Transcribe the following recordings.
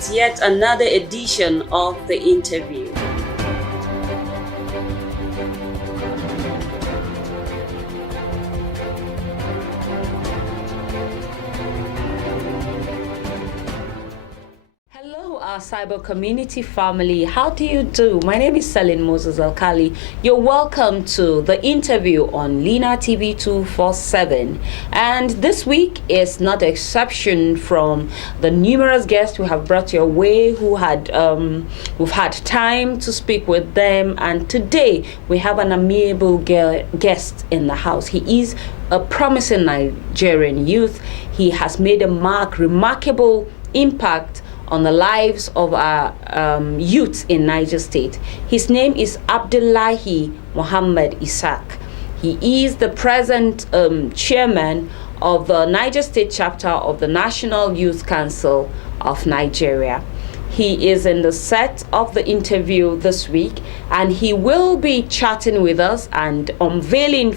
It's yet another edition of The Interview. Our cyber community family, how do you do? My name is Selin Moses Alkali. You're welcome to The Interview on Lina TV 247, and this week is not an exception from the numerous guests we have brought your way who had we've had time to speak with them, and today we have an amiable guest in the house. He is a promising Nigerian youth. He has made a remarkable impact on the lives of our youth in Niger State. His name is Abdullahi Muhammad Ishaq. He is the present chairman of the Niger State chapter of the National Youth Council of Nigeria. He is in the set of the interview this week, and he will be chatting with us and unveiling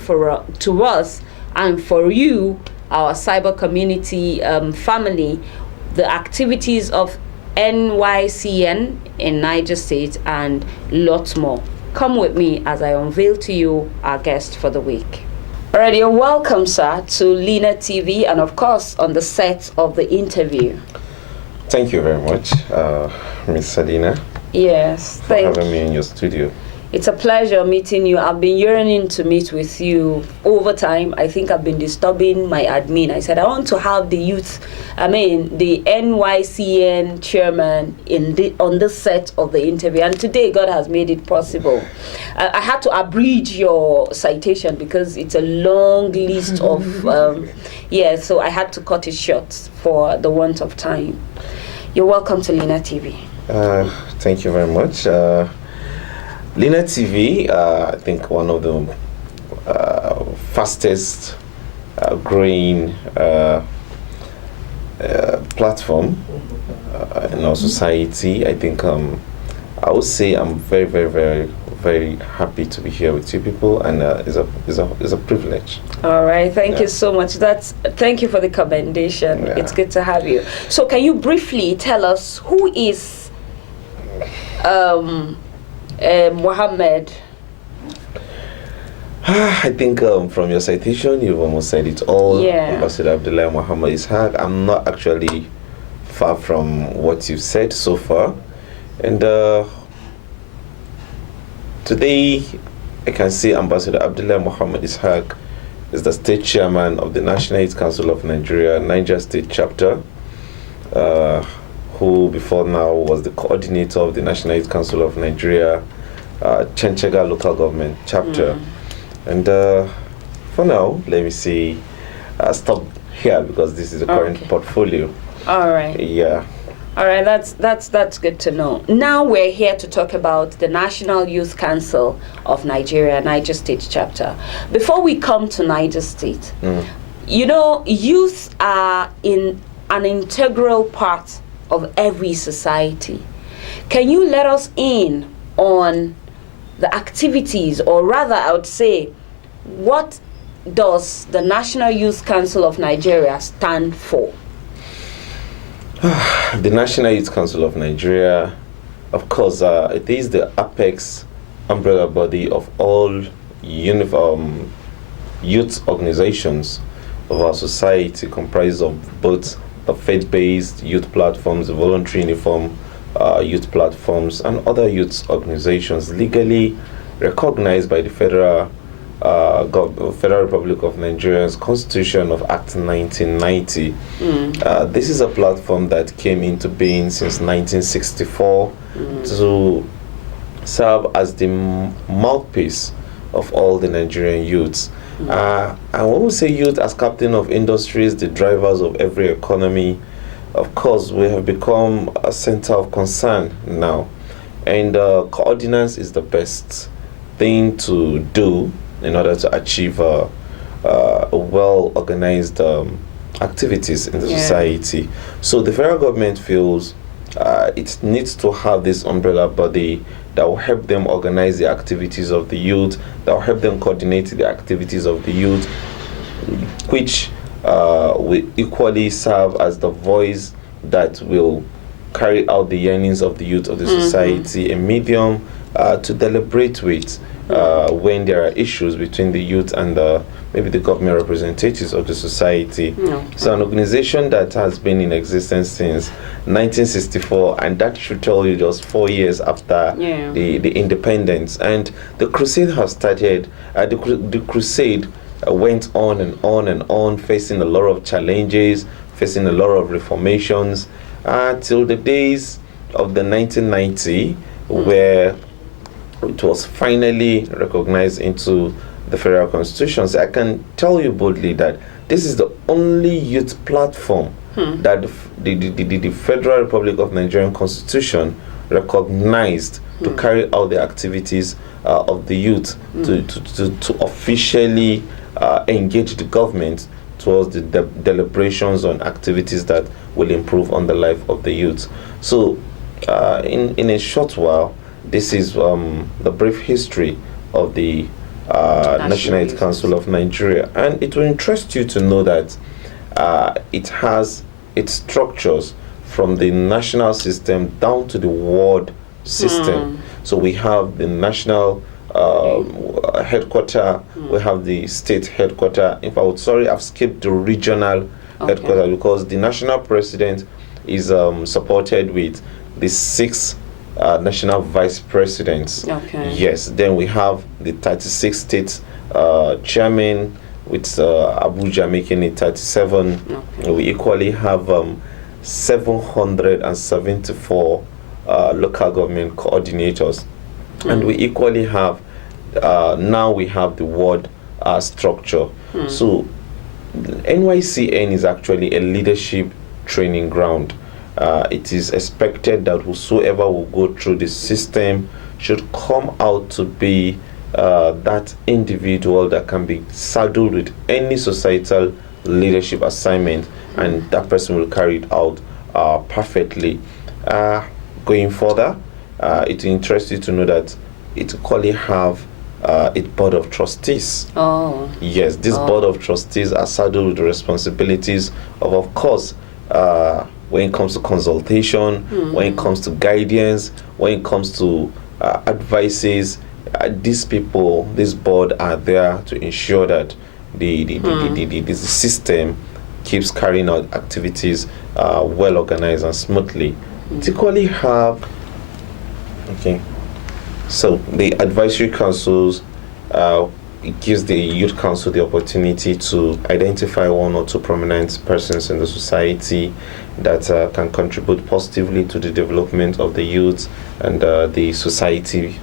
to us and for you, our cyber community family, the activities of NYCN in Niger State and lots more. Come with me as I unveil to you our guest for the week. All right, you're welcome, sir, to Lina TV and, of course, on the set of The Interview. Thank you very much, Ms. Sadina. Yes, for having me in your studio. It's a pleasure meeting you. I've been yearning to meet with you over time. I think I've been disturbing my admin. I said, I want to have the the NYCN chairman on this set of the interview. And today, God has made it possible. I had to abridge your citation because it's a long list of, so I had to cut it short for the want of time. You're welcome to Lina TV. Thank you very much. Lina TV, I think one of the fastest growing platform in our society. I think I would say I'm very, very, very, very happy to be here with you people, and it's a privilege. All right, thank you so much. Thank you for the commendation. Yeah. It's good to have you. So, can you briefly tell us who is Muhammad? I think from your citation, you've almost said it all. Yeah. Ambassador Abdullahi Muhammad Ishaq. I'm not actually far from what you've said so far. And today, I can say Ambassador Abdullahi Muhammad Ishaq is the state chairman of the National Youth Council of Nigeria, Niger State chapter, who before now was the coordinator of the National Youth Council of Nigeria, Chenchega local government chapter. And for now, let me see, stop here because this is the current portfolio. All right. Yeah. All right, that's good to know. Now we're here to talk about the National Youth Council of Nigeria, Niger State chapter. Before we come to Niger State, you know, youth are in an integral part of every society. Can you let us in on the activities, or rather I would say, what does the National Youth Council of Nigeria stand for? The National Youth Council of Nigeria, of course, it is the apex umbrella body of all youth organizations of our society, comprised of both the faith-based youth platforms, the voluntary uniform youth platforms, and other youth organizations legally recognized by the Federal Republic of Nigeria's Constitution of Act 1990. This is a platform that came into being since 1964 to serve as the mouthpiece of all the Nigerian youths. And when we say youth as captain of industries, the drivers of every economy, of course, we have become a center of concern now. And coordinates is the best thing to do in order to achieve a well-organized activities in the society. So the federal government feels it needs to have this umbrella body that will help them organize the activities of the youth, that will help them coordinate the activities of the youth, which will equally serve as the voice that will carry out the yearnings of the youth of the society, a medium to deliberate with when there are issues between the youth and maybe the government representatives of the society. So an organization that has been in existence since 1964, and that should tell you just 4 years after the independence. And the crusade has started. The crusade went on and on and on, facing a lot of challenges, facing a lot of reformations, till the days of the 1990, where it was finally recognized into the federal constitution. So I can tell you boldly that this is the only youth platform that the Federal Republic of Nigerian Constitution recognized to carry out the activities of the youth, to officially engage the government towards the deliberations on activities that will improve on the life of the youth. So in a short while, this is the brief history of the National Youth Council of Nigeria, and it will interest you to know that it has its structures from the national system down to the ward system. So we have the national headquarter, we have the state headquarter. In fact, I've skipped the regional headquarter, because the national president is supported with the 6 national vice presidents. Yes, then we have the 36 state chairman, with Abuja making it 37. We equally have 774 local government coordinators, and we equally have now we have the ward structure. So NYCN is actually a leadership training ground. It is expected that whosoever will go through the system should come out to be that individual that can be saddled with any societal leadership assignment, and that person will carry it out perfectly. Going further, it interests you to know that it equally have its board of trustees. Yes, this board of trustees are saddled with the responsibilities of course, when it comes to consultation, when it comes to guidance, when it comes to advices. These people, this board, are there to ensure that the system keeps carrying out activities well organized and smoothly. It equally have so the advisory councils, it gives the youth council the opportunity to identify 1 or 2 prominent persons in the society that can contribute positively to the development of the youth and the society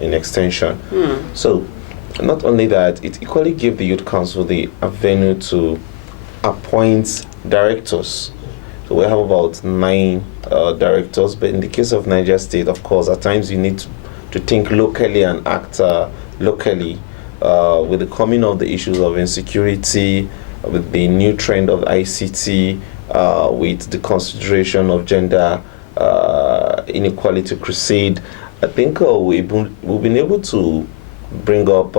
in extension. So not only that, it equally gives the youth council the avenue to appoint directors. So we have about 9 directors, but in the case of Niger State, of course, at times you need to think locally and act locally. With the coming of the issues of insecurity, with the new trend of ICT, with the consideration of gender inequality crusade, I think we've been able to bring up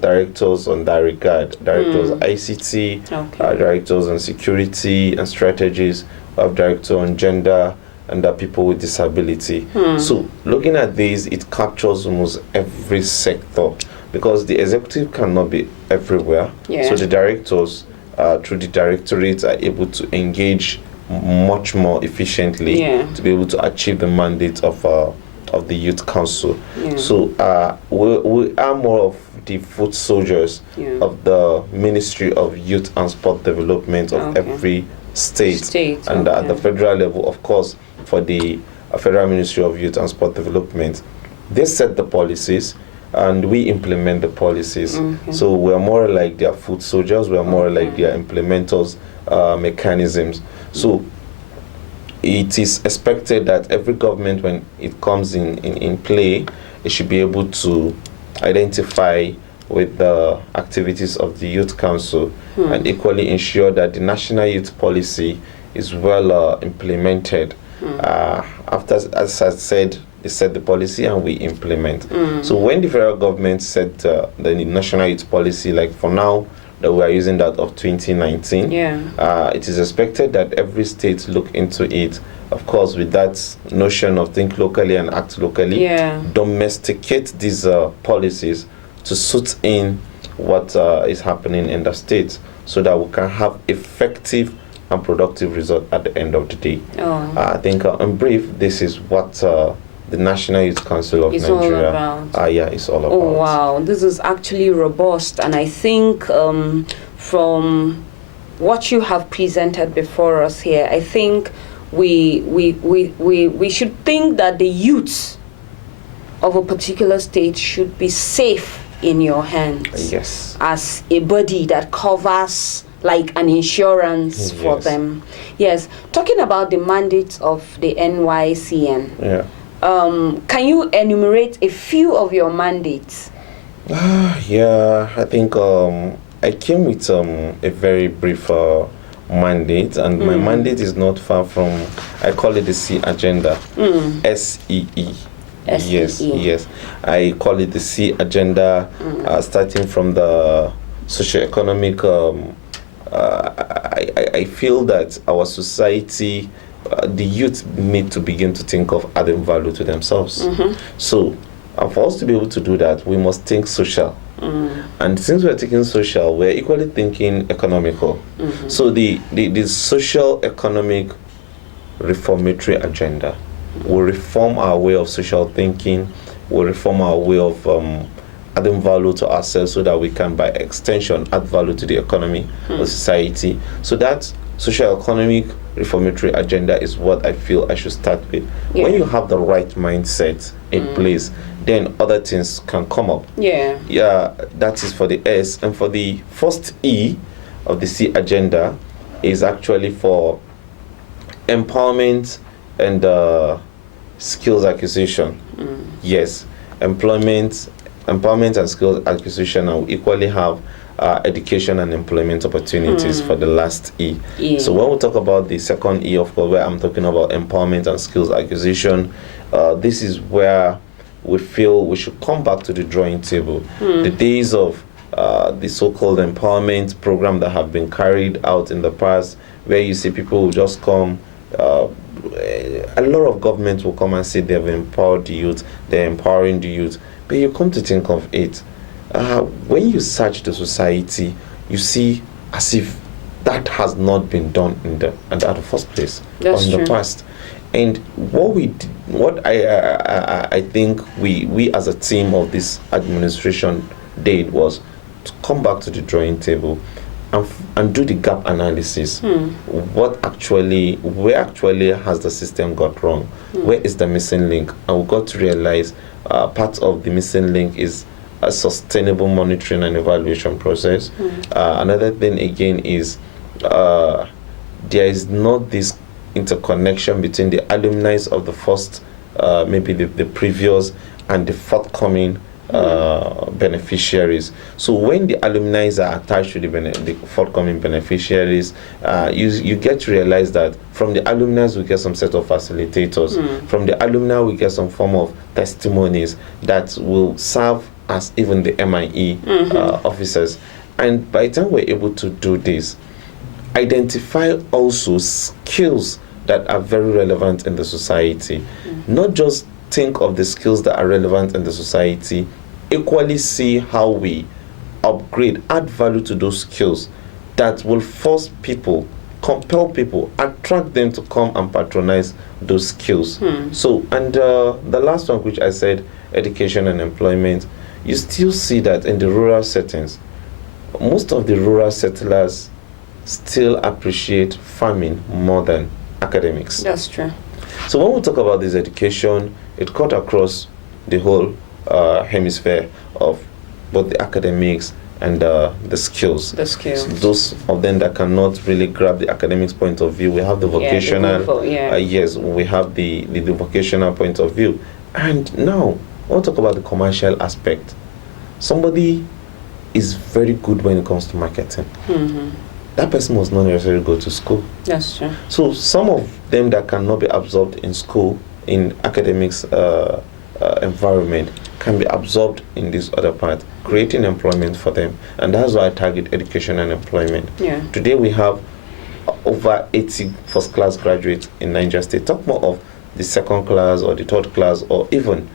directors on that regard, directors ICT, directors on security and strategies, we have director on gender and people with disability. So looking at these, it captures almost every sector, because the executive cannot be everywhere. So the directors, through the directorates, are able to engage much more efficiently to be able to achieve the mandate of the youth council. So we are more of the foot soldiers of the Ministry of Youth and Sport Development of every state. And at the federal level, of course, for the Federal Ministry of Youth and Sport Development, they set the policies and we implement the policies. So we're more like their foot soldiers, we're more like their implementers mechanisms. So it is expected that every government, when it comes in play, it should be able to identify with the activities of the Youth Council and equally ensure that the National Youth Policy is well implemented. After, as I said, they set the policy and we implement. So when the federal government set the National Youth Policy, like for now, that we are using that of 2019. It is expected that every state look into it, of course, with that notion of think locally and act locally, domesticate these policies to suit in what is happening in the states, so that we can have effective and productive result at the end of the day. I think in brief, this is what the National Youth Council of Nigeria it's all about. Oh wow, this is actually robust, and I think from what you have presented before us here, I think we should think that the youth of a particular state should be safe in your hands. Yes. As a body that covers like an insurance for them. Yes. Talking about the mandates of the NYCN. Can you enumerate a few of your mandates? I think I came with a very brief mandate, and my mandate is not far from, I call it the C agenda, SEE. Yes. I call it the C agenda, starting from the socio-economic. I feel that our society, the youth need to begin to think of adding value to themselves. So, for us to be able to do that, we must think social. And since we're thinking social, we're equally thinking economical. So the social economic reformatory agenda will reform our way of social thinking, will reform our way of adding value to ourselves, so that we can, by extension, add value to the economy of society. So that social economic reformatory agenda is what I feel I should start with. When you have the right mindset in place, then other things can come up. That is for the S. And for the first E of the C agenda is actually for empowerment and skills acquisition. Yes, empowerment and skills acquisition, and we equally have education and employment opportunities for the last E. So when we talk about the second E, of course, where I'm talking about empowerment and skills acquisition, this is where we feel we should come back to the drawing table. The days of the so-called empowerment program that have been carried out in the past, where you see people who just come, a lot of governments will come and say they've empowered the youth, they're empowering the youth. But you come to think of it, when you search the society, you see as if that has not been done in the first place, or in the past. And what I think we as a team of this administration did was to come back to the drawing table and do the gap analysis. Where actually has the system got wrong? Where is the missing link? And we got to realize part of the missing link is a sustainable monitoring and evaluation process. Another thing again is there is not this interconnection between the alumni of the first, maybe the previous, and the forthcoming beneficiaries. So when the alumni are attached to the forthcoming beneficiaries, you get to realize that from the alumni we get some set of facilitators. From the alumni we get some form of testimonies that will serve as even the MIE officers. And by the time we're able to do this, identify also skills that are very relevant in the society. Not just think of the skills that are relevant in the society, equally see how we upgrade, add value to those skills that will force people, compel people, attract them to come and patronize those skills. So, and the last one, which I said, education and employment, you still see that in the rural settings, most of the rural settlers still appreciate farming more than academics. That's true. So when we talk about this education, it cut across the whole hemisphere of both the academics and the skills. The skills. So those of them that cannot really grab the academics point of view, we have the vocational. Yes, we have the vocational point of view. And now, I want to talk about the commercial aspect. Somebody is very good when it comes to marketing. That person must not necessarily go to school. That's true. So some of them that cannot be absorbed in school, in academics environment can be absorbed in this other part, creating employment for them. And that's why I target education and employment. Yeah. Today we have over 80 first class graduates in Niger State. Talk more of the second class or the third class or even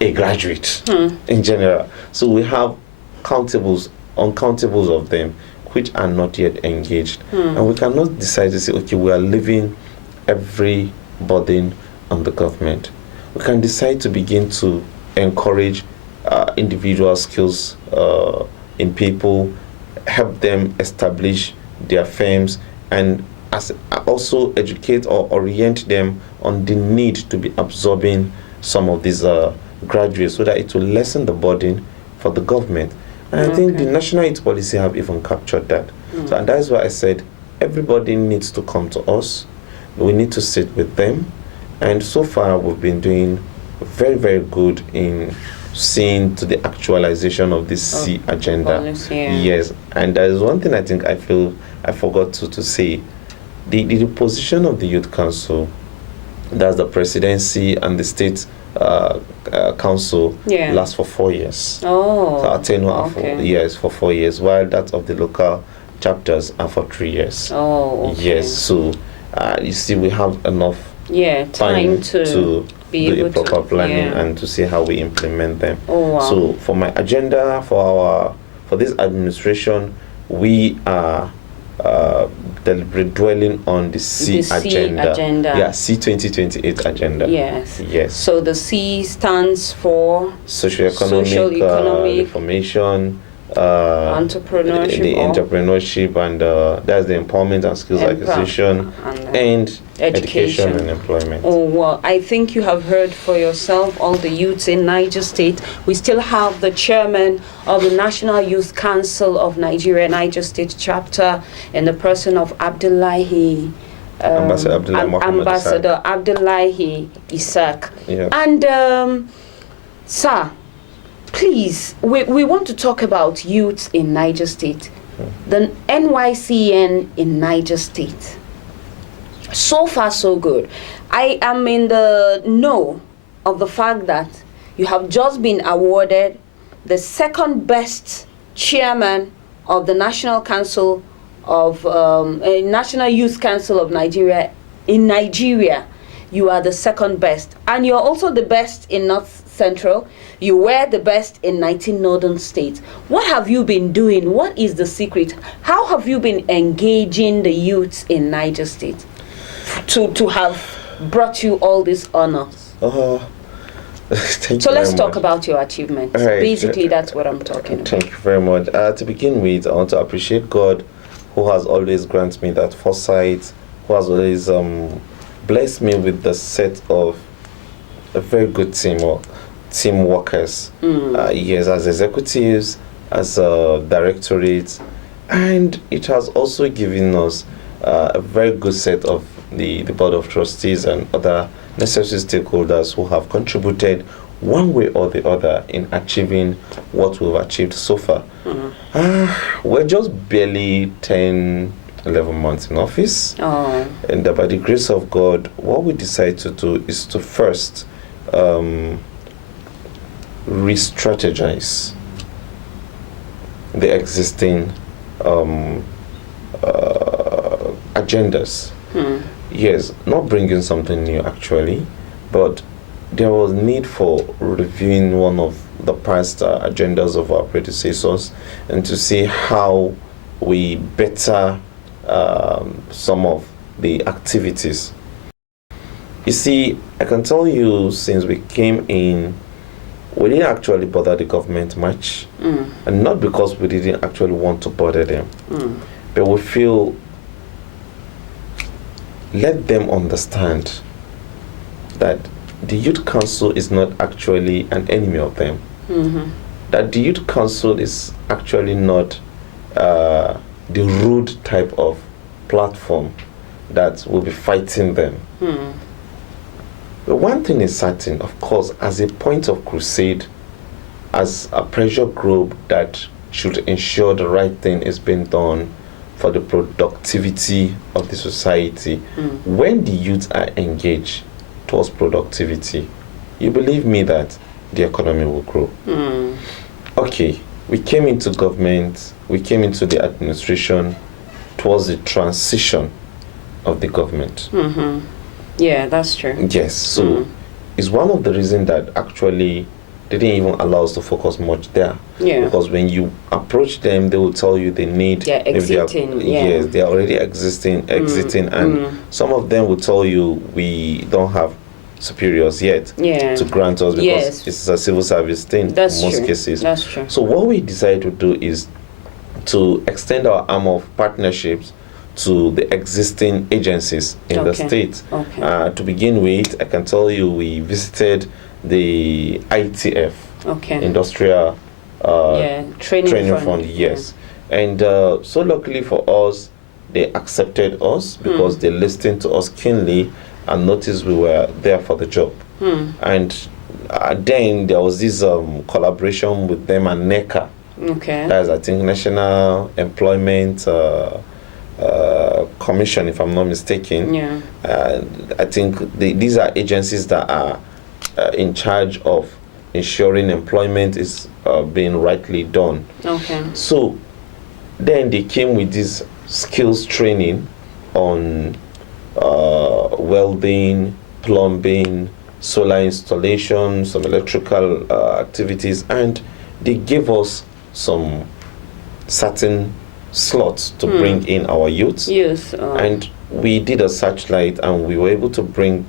a graduate in general. So we have uncountables of them which are not yet engaged. And we cannot decide to say, okay, we are leaving every burden on the government. We can decide to begin to encourage individual skills in people, help them establish their firms, and also educate or orient them on the need to be absorbing some of these graduates so that it will lessen the burden for the government. And I think the National Youth Policy have even captured that. So, and that is why I said everybody needs to come to us. We need to sit with them. And so far, we've been doing very, very good in seeing to the actualization of this C agenda. Policy, Yes, and there is one thing I think I feel I forgot to say. The position of the Youth Council, that's the presidency and the state council, lasts for 4 years. Oh, so our tenure for 4 years, while that of the local chapters are for 3 years. Oh, okay. Yes, so you see, we have enough time to be do able a proper to, planning and to see how we implement them. Oh, wow. So for my agenda for this administration, we are deliberately dwelling on the C agenda. Yeah, C 2028 agenda. Yes. Yes. So the C stands for socio-economic reformation, entrepreneurship, the entrepreneurship, and that's the empowerment and skills acquisition, and education and employment. Oh, well, I think you have heard for yourself, all the youths in Niger State. We still have the chairman of the National Youth Council of Nigeria, Niger State chapter, in the person of Abdullahi. Ambassador Abdullahi Ishaq. Yeah. And, sir, please, we want to talk about youth in Niger State. The NYCN in Niger State. So far, so good. I am in the know of the fact that you have just been awarded the second best chairman of the National Council of National Youth Council of Nigeria in Nigeria. You are the second best, and you're also the best in North Central. You were the best in 19 northern states. What have you been doing? What is the secret? How have you been engaging the youths in Niger State to have brought you all these honors? So let's talk about your achievements. Right. Basically, that's what I'm talking about. Thank you very much. To begin with, I want to appreciate God, who has always granted me that foresight, who has always blessed me with the set of a very good team workers. Yes, as executives, as directorates, and it has also given us a very good set of the board of trustees and other necessary stakeholders who have contributed one way or the other in achieving what we've achieved so far. We're just barely 10, 11 months in office. And by the grace of God, what we decide to do is to first re-strategize the existing agendas. Yes, not bringing something new actually, but there was need for reviewing one of the past agendas of our predecessors and to see how we better some of the activities. You see, I can tell you, since we came in, we didn't actually bother the government much, and not because we didn't actually want to bother them, but we feel, let them understand that the Youth Council is not actually an enemy of them. That the Youth Council is actually not the rude type of platform that will be fighting them. But one thing is certain, of course, as a point of crusade, as a pressure group that should ensure the right thing is being done for the productivity of the society, when the youth are engaged towards productivity, you believe me that the economy will grow. Okay, we came into government, we came into the administration towards the transition of the government. Yeah, that's true. Yes, so it's one of the reasons that actually they didn't even allow us to focus much there. Yeah. Because when you approach them, they will tell you they need. They're exiting. Yes, they are already exiting, and some of them will tell you we don't have superiors yet to grant us because it's a civil service thing in most cases. That's true. So what we decided to do is to extend our arm of partnerships to the existing agencies in the state. To begin with, I can tell you we visited the ITF, Industrial Training Fund, yes. And so luckily for us, they accepted us because they listened to us keenly and noticed we were there for the job. And then there was this collaboration with them and NECA. That's, I think, National Employment Commission, if I'm not mistaken. I think these are agencies that are in charge of ensuring employment is being rightly done. So then they came with this skills training on welding, plumbing, solar installation, some electrical activities, and they gave us some certain slots to bring in our youths. And we did a searchlight and we were able to bring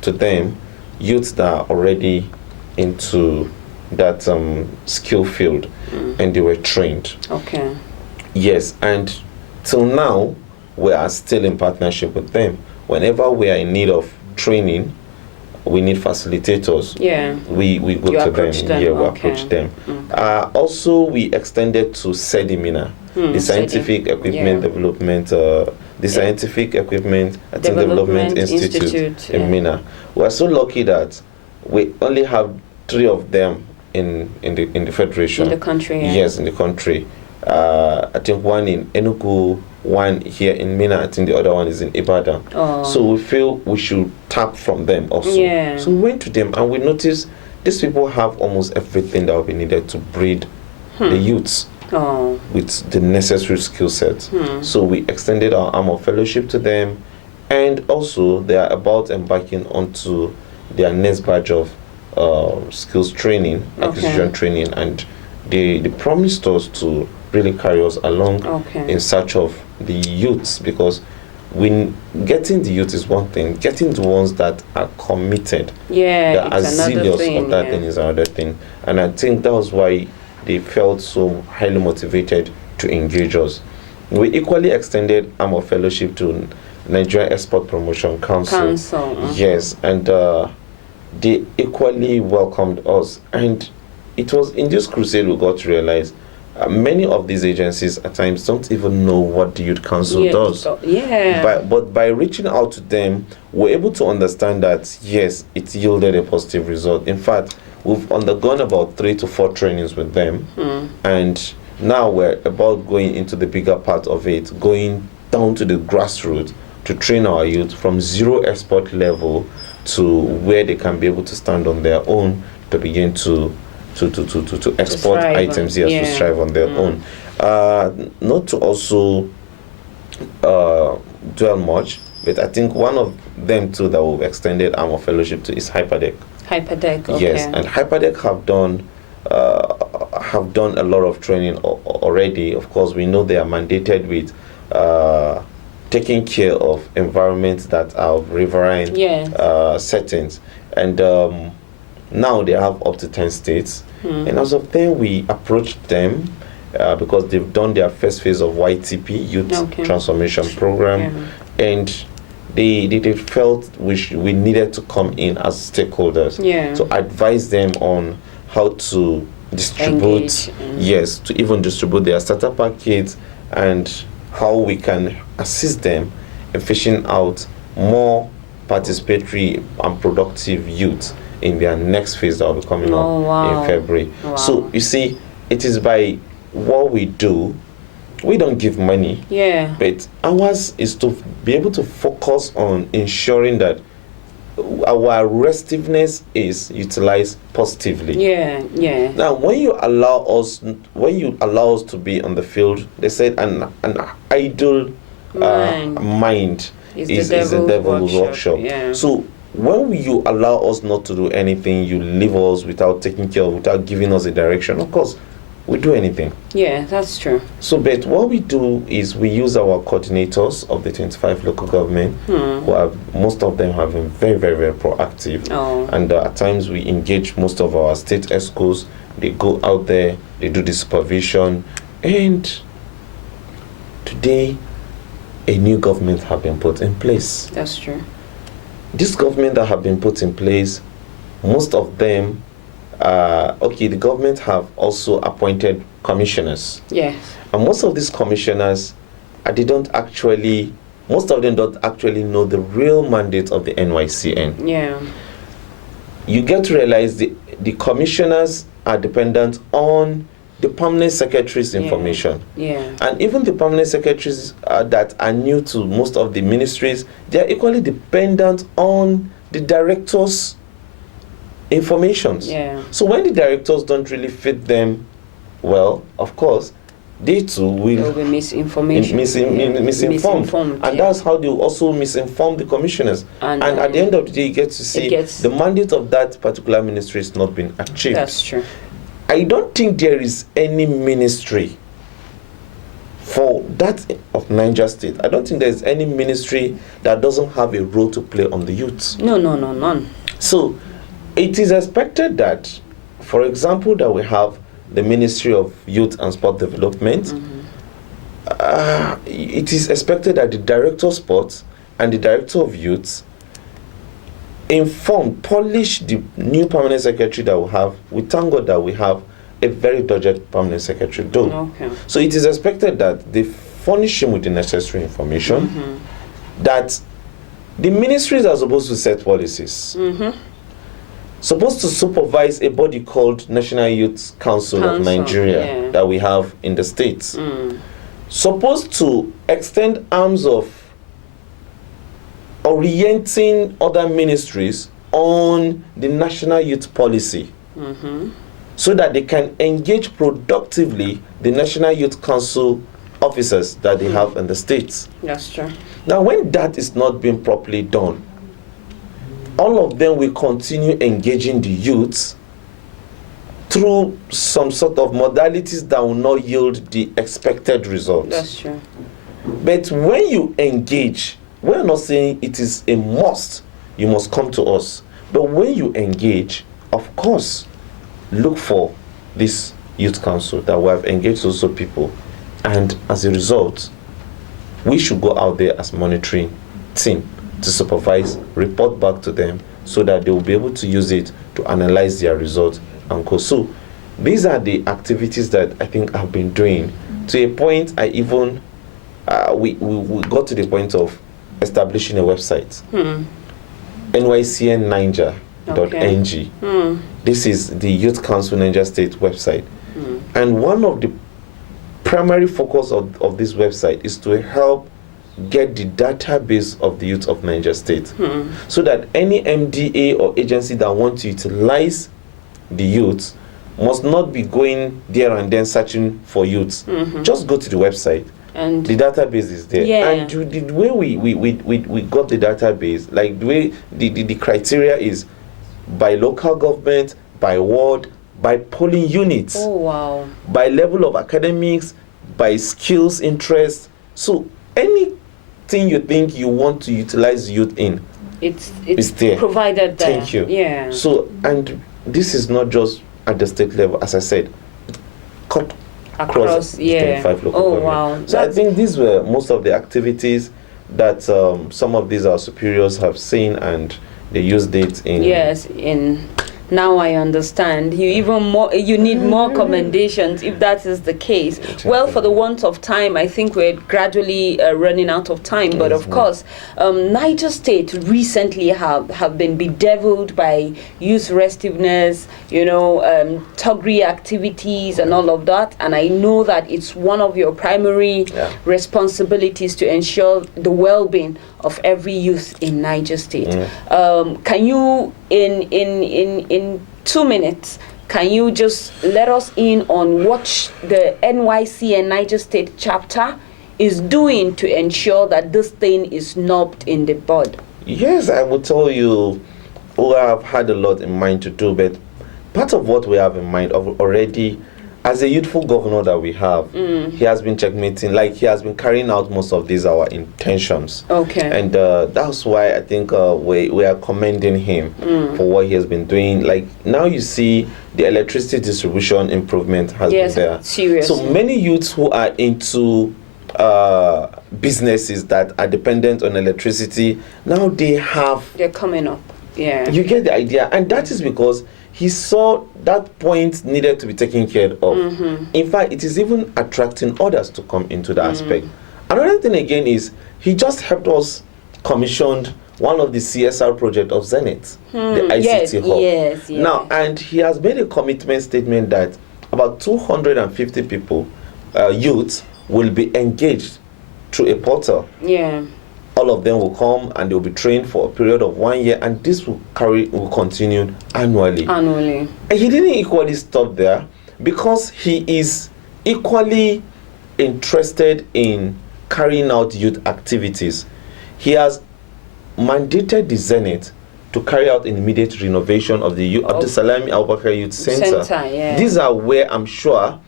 to them youths that are already into that skill field and they were trained. Yes, and till now we are still in partnership with them. Whenever we are in need of training, we need facilitators. We go to them. We approach them. Also, we extended to Sedimina, the Scientific Equipment Development, the Scientific Equipment Development Institute in Mina. We are so lucky that we only have 3 of them in the federation. In the country. Yes, in the country. I think one in Enugu, one here in Mina. I think the other one is in Ibadan. So we feel we should tap from them also. So we went to them and we noticed these people have almost everything that will be needed to breed the youths with the necessary skill set. So we extended our arm of fellowship to them, and also they are about embarking onto their next batch of skills training, acquisition training, and they promised us to really carry us along in search of the youths, because when getting the youth is one thing, getting the ones that are committed, that are zealous of that thing is another thing. And I think that was why they felt so highly motivated to engage us. We equally extended arm of fellowship to Nigeria Export Promotion Council. Yes, and they equally welcomed us. And it was in this crusade we got to realize many of these agencies at times don't even know what the Youth Council does. But by reaching out to them, we're able to understand that, yes, it yielded a positive result. In fact, we've undergone about 3 to 4 trainings with them. And now we're about going into the bigger part of it, going down to the grassroots to train our youth from zero export level to where they can be able to stand on their own to begin to export items here to strive on their own. Not to also dwell much, but I think one of them too that we've extended arm of fellowship to is Hyperdeck. Yes, and Hyperdeck have done a lot of training already. Of course, we know they are mandated with taking care of environments that are riverine settings, and now they have up to 10 states. And as of then, we approached them because they've done their first phase of YTP, Youth Transformation Program, and they felt we needed to come in as stakeholders to advise them on how to distribute, to even distribute their starter packets and how we can assist them in fishing out more participatory and productive youth in their next phase that will be coming up in February. So you see, it is by what we do. We don't give money, but ours is to be able to focus on ensuring that our restiveness is utilized positively. Yeah. Now, when you allow us to be on the field, they said an idle mind is the devil's workshop. Yeah. So when you allow us not to do anything, you leave us without taking care of, without giving us a direction. Of course, we do anything. Yeah, that's true. So, but what we do is we use our coordinators of the 25 local government, who are, most of them have been very, very, very proactive. And at times we engage most of our state ESCOs. They go out there, they do the supervision, and today a new government have been put in place. That's true. This government that have been put in place, most of them, the government have also appointed commissioners. Yes. And most of these commissioners, most of them don't actually know the real mandate of the NYCN. Yeah. You get to realize the commissioners are dependent on the permanent secretary's information. Yeah. And even the permanent secretaries that are new to most of the ministries, they are equally dependent on the directors' information. Yeah. So when the directors don't really fit them well, of course, they too will be misinformed. And that's how they also misinform the commissioners. And at the end of the day, you get to see the mandate of that particular ministry is not being achieved. That's true. I don't think there is any ministry for that of Niger State. I don't think there is any ministry that doesn't have a role to play on the youth. No, none. So it is expected that, for example, that we have the Ministry of Youth and Sport Development. It is expected that the Director of Sports and the Director of Youth polish the new permanent secretary that we have. We thank God that we have a very dogged permanent secretary though. Okay. So it is expected that they furnish him with the necessary information, that the ministries are supposed to set policies, supposed to supervise a body called National Youth Council of Nigeria that we have in the States, supposed to extend arms of orienting other ministries on the national youth policy, so that they can engage productively the National Youth Council officers that they have in the states. That's true. Now, when that is not being properly done, all of them will continue engaging the youth through some sort of modalities that will not yield the expected results. That's true. But when you engage, we're not saying it is a must, you must come to us. But when you engage, of course, look for this youth council that we have engaged also people. And as a result, we should go out there as monitoring team to supervise, report back to them so that they will be able to use it to analyze their results and go. So these are the activities that I think I've been doing. To a point, I even, we got to the point of establishing a website. NYCN Niger.ng. This is the Youth Council Niger State website. And one of the primary focus of this website is to help get the database of the youth of Niger State, so that any MDA or agency that wants to utilize the youth must not be going there and then searching for youths. Just go to the website and the database is there. And the way we got the database, like the way the criteria is by local government, by ward, by polling units, by level of academics, by skills, interests. So anything you think you want to utilize youth in, it's there. Provided there. Thank you. Yeah. So, and this is not just at the state level, as I said, cut across 25 local government. So I think these were most of the activities that some of these our superiors have seen, and they used it in Now I understand. You need more commendations if that is the case. Well, for the want of time, I think we're gradually running out of time. But of course, Niger State recently have been bedeviled by youth restiveness, thuggery activities and all of that. And I know that it's one of your primary responsibilities to ensure the well-being of every youth in Niger State. Can you, in 2 minutes, can you just let us in on what the NYCN Niger State chapter is doing to ensure that this thing is knobbed in the bud? Yes, I will tell you, we have had a lot in mind to do, but part of what we have in mind already, as a youthful governor that we have, he has been checkmating, like he has been carrying out most of these our intentions. Okay. And that's why I think we are commending him for what he has been doing. Like now you see the electricity distribution improvement has been there. Seriously. So many youths who are into businesses that are dependent on electricity, now they're coming up. Yeah. You get the idea. And that is because he saw that point needed to be taken care of. In fact, it is even attracting others to come into the aspect. Another thing again is he just helped us commissioned one of the CSR project of Zenith, the ICT Hub. Yes. Now, and he has made a commitment statement that about 250 people, youths, will be engaged through a portal. Yeah. All of them will come and they'll be trained for a period of 1 year, and this will continue annually. And he didn't equally stop there, because he is equally interested in carrying out youth activities. He has mandated the Zenith to carry out an immediate renovation of the Salami Abubakar Youth Center. These are where I'm sure,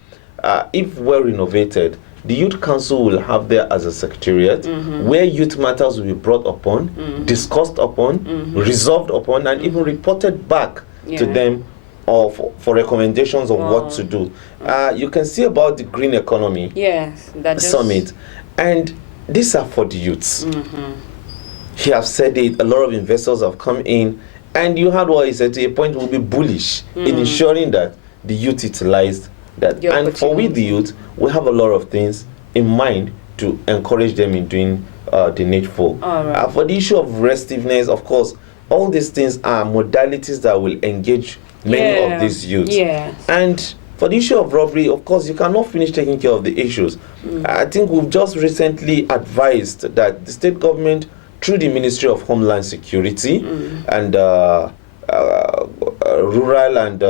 if well renovated, the Youth Council will have there as a secretariat where youth matters will be brought upon, discussed upon, resolved upon, and even reported back to them for recommendations of what to do. You can see about the green economy summit, and these are for the youths. He has said it, a lot of investors have come in, and you heard what he said, to a point will be bullish in ensuring that the youth utilized that. And for we the youth, we have a lot of things in mind to encourage them in doing the needful. For the issue of restiveness, of course, all these things are modalities that will engage many of these youths. And for the issue of robbery, of course, you cannot finish taking care of the issues. I think we've just recently advised that the state government, through the Ministry of Homeland Security and rural and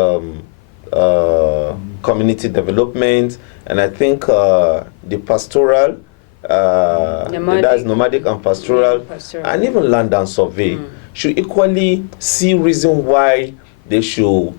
community development, and I think the pastoral, that's nomadic and pastoral, and even land and survey should equally see reason why they should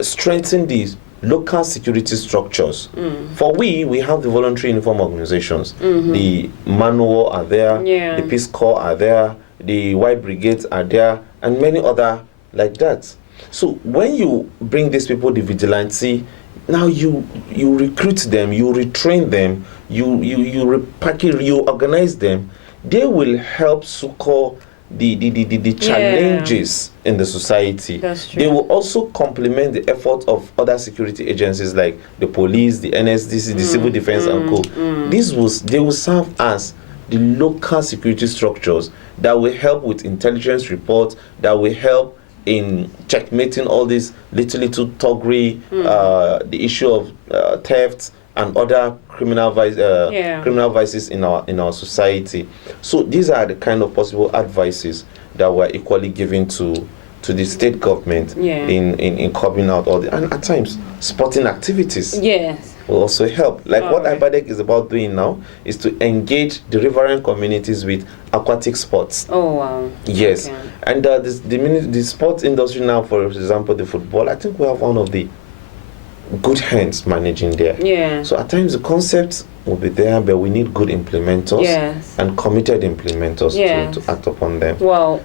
strengthen these local security structures. For we have the voluntary uniform organizations. The Manual are there, the Peace Corps are there, the White Brigades are there, and many other like that. So when you bring these people, the vigilante, now you recruit them, you retrain them, you repackage, you organize them. They will help succor the challenges in the society. They will also complement the effort of other security agencies like the police, the NSDC, the civil defense and co. They will serve as the local security structures that will help with intelligence reports, that will help in checkmating all these little thuggery, the issue of theft and other criminal vices in our society. So these are the kind of possible advices that we're equally giving to the state government in curbing out all the, and at times sporting activities. Will also help. Like what IBADEC is about doing now is to engage the riverine communities with aquatic sports. Yes. And the sports industry now, for example, the football, I think we have one of the good hands managing there. So at times the concepts will be there, but we need good implementers and committed implementers to act upon them. Well.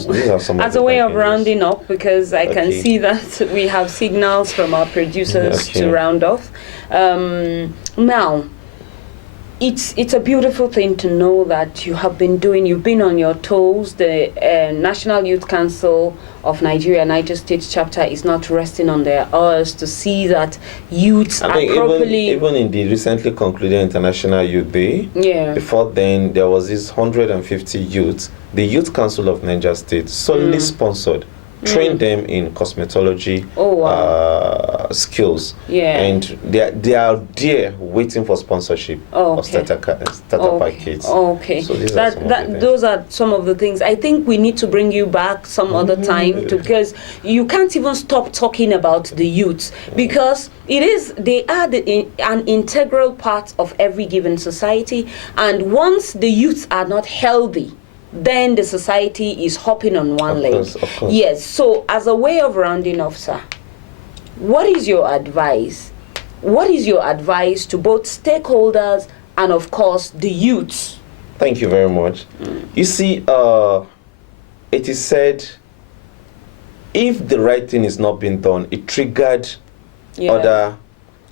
So these are some as a way of rounding up, because I can see that we have signals from our producers to round off. Now, it's a beautiful thing to know that you've been on your toes. The National Youth Council of Niger State chapter is not resting on their oars to see that youths I are think properly... even in the recently concluded International Youth Day, before then there was this 150 youths. The Youth Council of Niger State solely sponsored, trained them in cosmetology skills, and they are there waiting for sponsorship of starter packets. Okay, so those are some of the things. I think we need to bring you back some other time because you can't even stop talking about the youth, because they are an integral part of every given society, and once the youths are not healthy, then the society is hopping on one leg. Of course. Yes. So as a way of rounding off, sir, what is your advice? What is your advice to both stakeholders and, of course, the youths? Thank you very much. You see, it is said, if the right thing is not being done, it triggered other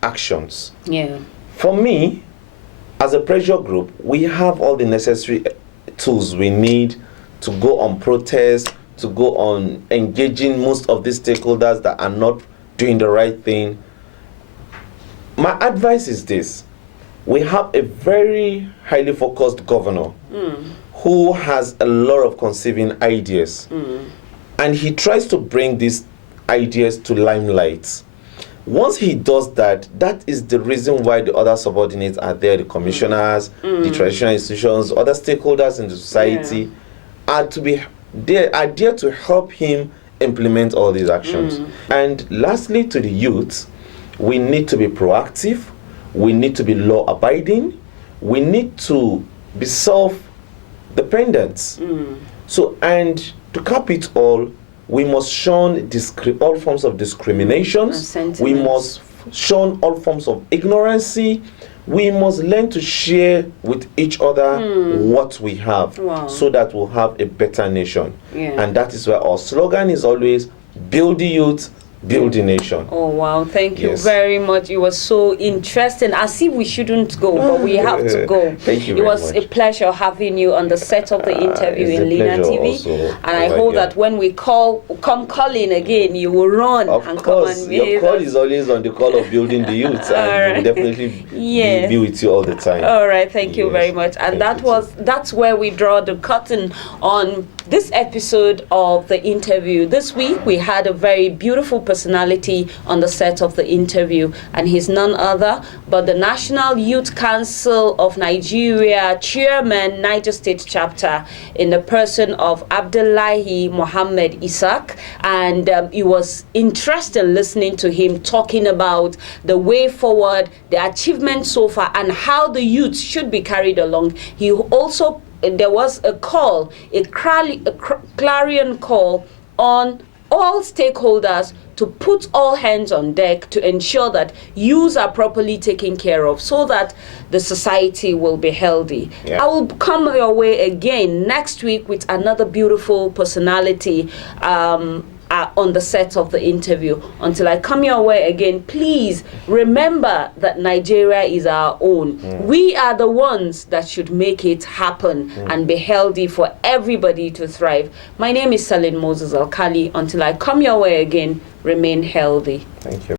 actions. Yeah. For me, as a pressure group, we have all the necessary tools we need to go on protest, to go on engaging most of these stakeholders that are not doing the right thing. My advice is this: we have a very highly focused governor who has a lot of conceiving ideas, and he tries to bring these ideas to limelight. Once he does that, that is the reason why the other subordinates are there, the commissioners, the traditional institutions, other stakeholders in the society are there to help him implement all these actions. And lastly, to the youth, we need to be proactive, we need to be law-abiding, we need to be self-dependent. So, and to cap it all, we must shun all forms of discrimination. We must shun all forms of ignorancy. We must learn to share with each other what we have, so that we'll have a better nation. And that is why our slogan is always, build the youth, build the nation. Oh, wow. Thank you very much. It was so interesting. As if we shouldn't go, but we have to go. Thank you It was a pleasure having you on the set of the interview in Lina TV. And I hope that when we come calling again, you will run and come and be your call is always on the call of building the youth. And we'll definitely be with you all the time. All right. Thank you very much. And that's where we draw the curtain on this episode of the interview. This week we had a very beautiful personality on the set of the interview, and he's none other but the National Youth Council of Nigeria Chairman, Niger State Chapter, in the person of Abdullahi Mohammed Ishaq. And it was interesting listening to him talking about the way forward, the achievements so far, and how the youth should be carried along. He also there was a call, a clarion call on all stakeholders to put all hands on deck to ensure that youths are properly taken care of, so that the society will be healthy. I will come your way again next week with another beautiful personality on the set of the interview. Until I come your way again, please remember that Nigeria is our own. We are the ones that should make it happen and be healthy for everybody to thrive. My name is Salin Moses Alkali. Until I come your way again, remain healthy. Thank you.